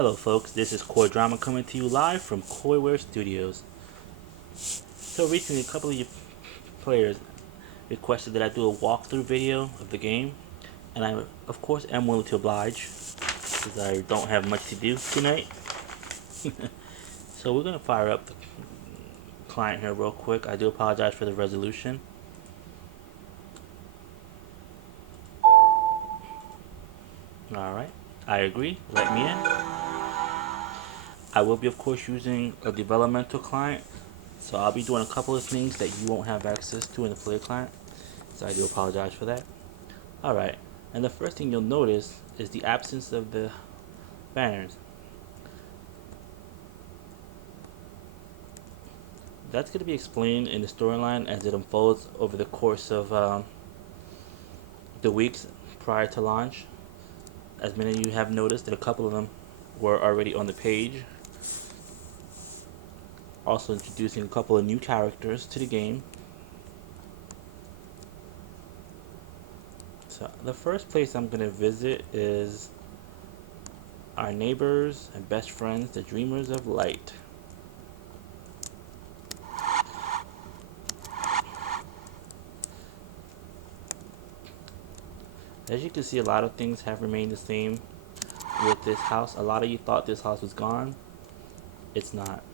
Hello folks, this is Core Drama coming to you live from Coyware Studios. So recently a couple of you players requested that I do a walkthrough video of the game, and I of course am willing to oblige because I don't have much to do tonight. So we're going to fire up the client here real quick. I do apologize for the resolution. Alright, I agree, let me in. I will be of course using a developmental client, so I'll be doing a couple of things that you won't have access to in the player client, so I do apologize for that. Alright, and the first thing you'll notice is the absence of the banners. That's going to be explained in the storyline as it unfolds over the course of the weeks prior to launch. As many of you have noticed that a couple of them were already on the page. Also introducing a couple of new characters to the game. So the first place I'm going to visit is our neighbors and best friends, the Dreamers of Light. As you can see, a lot of things have remained the same with this house. A lot of you thought this house was gone. It's not.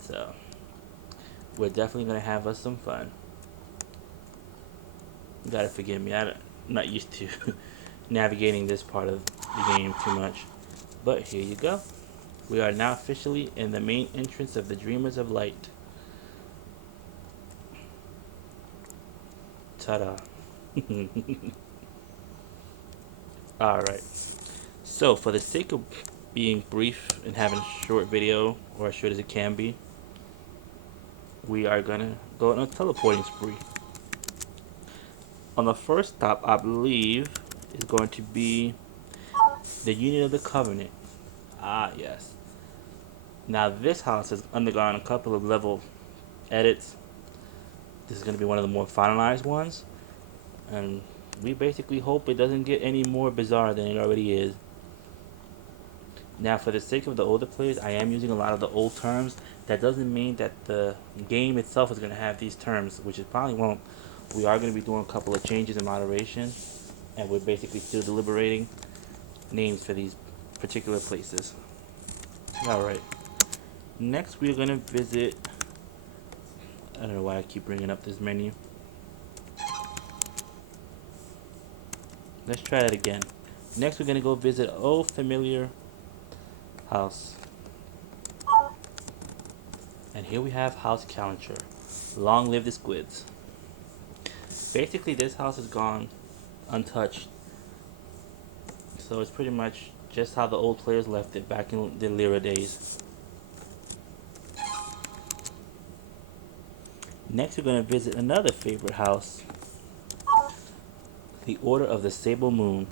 So we're definitely going to have us some fun. You gotta forgive me, I'm not used to navigating this part of the game too much. But here you go. We are now officially in the main entrance of the Dreamers of Light. Ta-da. Alright. So for the sake of being brief and having a short video, or as short as it can be, we are gonna go on a teleporting spree. On the first stop, I believe, is going to be the Union of the Covenant. Ah, yes. Now this house has undergone a couple of level edits. This is going to be one of the more finalized ones, and we basically hope it doesn't get any more bizarre than it already is. Now for the sake of the older players, I am using a lot of the old terms. That doesn't mean that the game itself is going to have these terms, which it probably won't. We are going to be doing a couple of changes in moderation, and we're basically still deliberating names for these particular places. Alright. Next we're going to visit, I don't know why I keep bringing up this menu. Let's try that again. Next we're going to go visit Old Familiar House. And here we have House Challenger. Long live the squids. Basically this house has gone untouched. So it's pretty much just how the old players left it back in the Lyra days. Next we're going to visit another favorite house. The Order of the Sable Moon,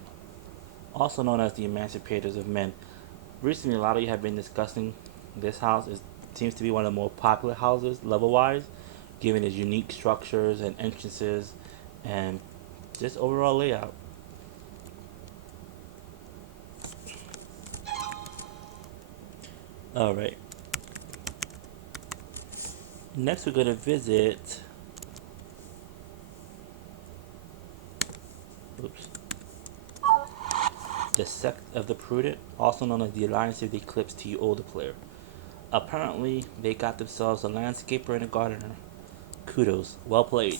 also known as the Emancipators of Men. Recently a lot of you have been discussing this house. It seems to be one of the more popular houses level-wise, given its unique structures and entrances and just overall layout. Alright. Next we're going to visit the Sect of the Prudent, also known as the Alliance of the Eclipse to you older player. Apparently they got themselves a landscaper and a gardener. Kudos, well played.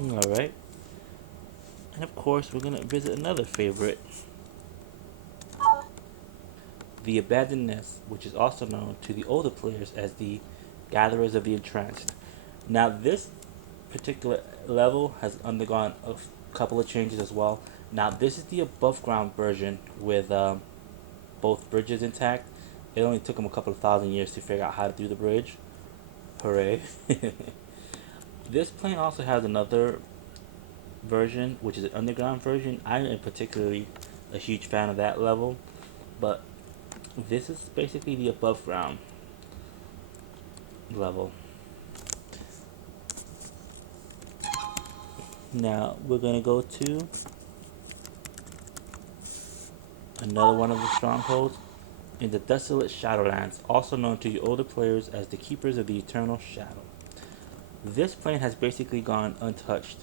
Alright. And of course we're going to visit another favorite, the Abandoned Nest, which is also known to the older players as the Gatherers of the Entranced. Now this particular level has undergone a couple of changes as well. Now this is the above ground version with both bridges intact. It only took them a couple of thousand years to figure out how to do the bridge. Hooray. This plane also has another version, which is an underground version. I am particularly a huge fan of that level, but this is basically the above ground level. Now we're gonna go to Another one of the strongholds in the desolate Shadowlands, also known to the older players as the Keepers of the Eternal Shadow. This plane has basically gone untouched.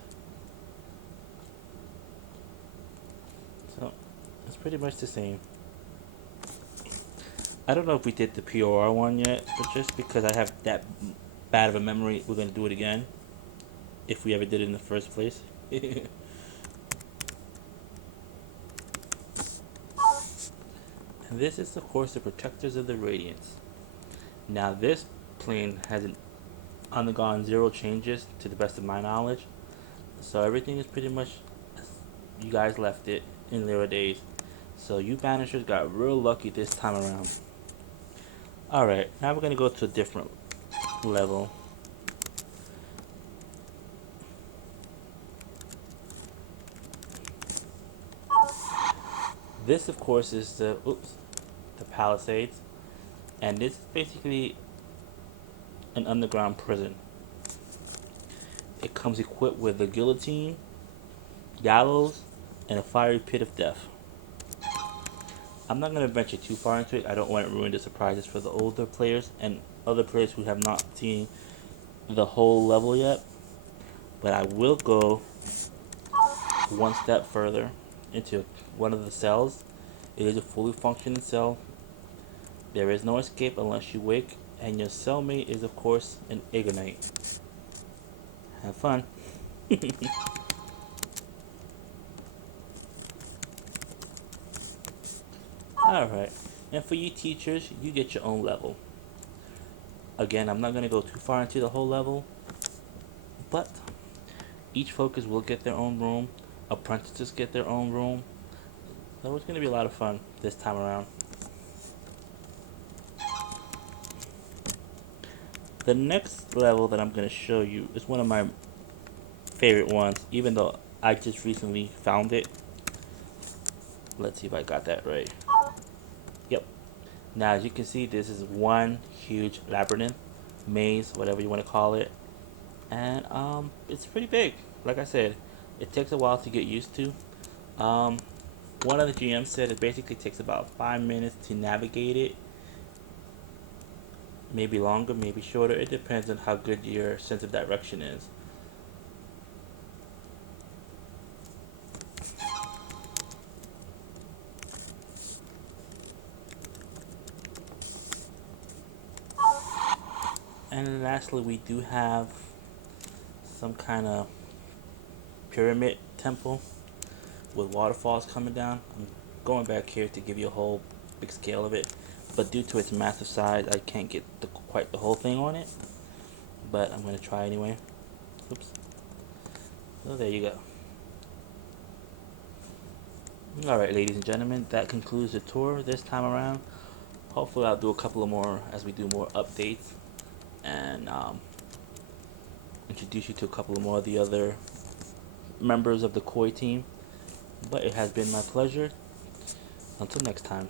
So, it's pretty much the same. I don't know if we did the POR one yet, but just because I have that bad of a memory, we're going to do it again. If we ever did it in the first place. And this is, of course, the Protectors of the Radiance. Now, this plane hasn't undergone zero changes to the best of my knowledge. So everything is pretty much as you guys left it in Lyra days. So you Banishers got real lucky this time around. Alright, now we're going to go to a different level. This, of course, is the Palisades, and this is basically an underground prison. It comes equipped with a guillotine, gallows, and a fiery pit of death. I'm not going to venture too far into it. I don't want to ruin the surprises for the older players and other players who have not seen the whole level yet. But I will go one step further into one of the cells. It is a fully functioning cell. There is no escape unless you wake, and your cellmate is, of course, an Igonite. Have fun. Alright, and for you teachers, you get your own level. Again, I'm not going to go too far into the whole level, but each focus will get their own room. Apprentices get their own room. So it's going to be a lot of fun this time around. The next level that I'm going to show you is one of my favorite ones, even though I just recently found it. Let's see if I got that right. Yep. Now, as you can see, this is one huge labyrinth, maze, whatever you want to call it. And it's pretty big. Like I said, it takes a while to get used to. One of the GMs said it basically takes about 5 minutes to navigate it. Maybe longer, maybe shorter. It depends on how good your sense of direction is. And lastly, we do have some kind of pyramid temple with waterfalls coming down. I'm going back here to give you a whole big scale of it, but due to its massive size, I can't get quite the whole thing on it, but I'm going to try anyway. Oops. So there you go. Alright, ladies and gentlemen, that concludes the tour this time around. Hopefully I'll do a couple of more as we do more updates, and introduce you to a couple of more of the other members of the Koi team. But it has been my pleasure. Until next time.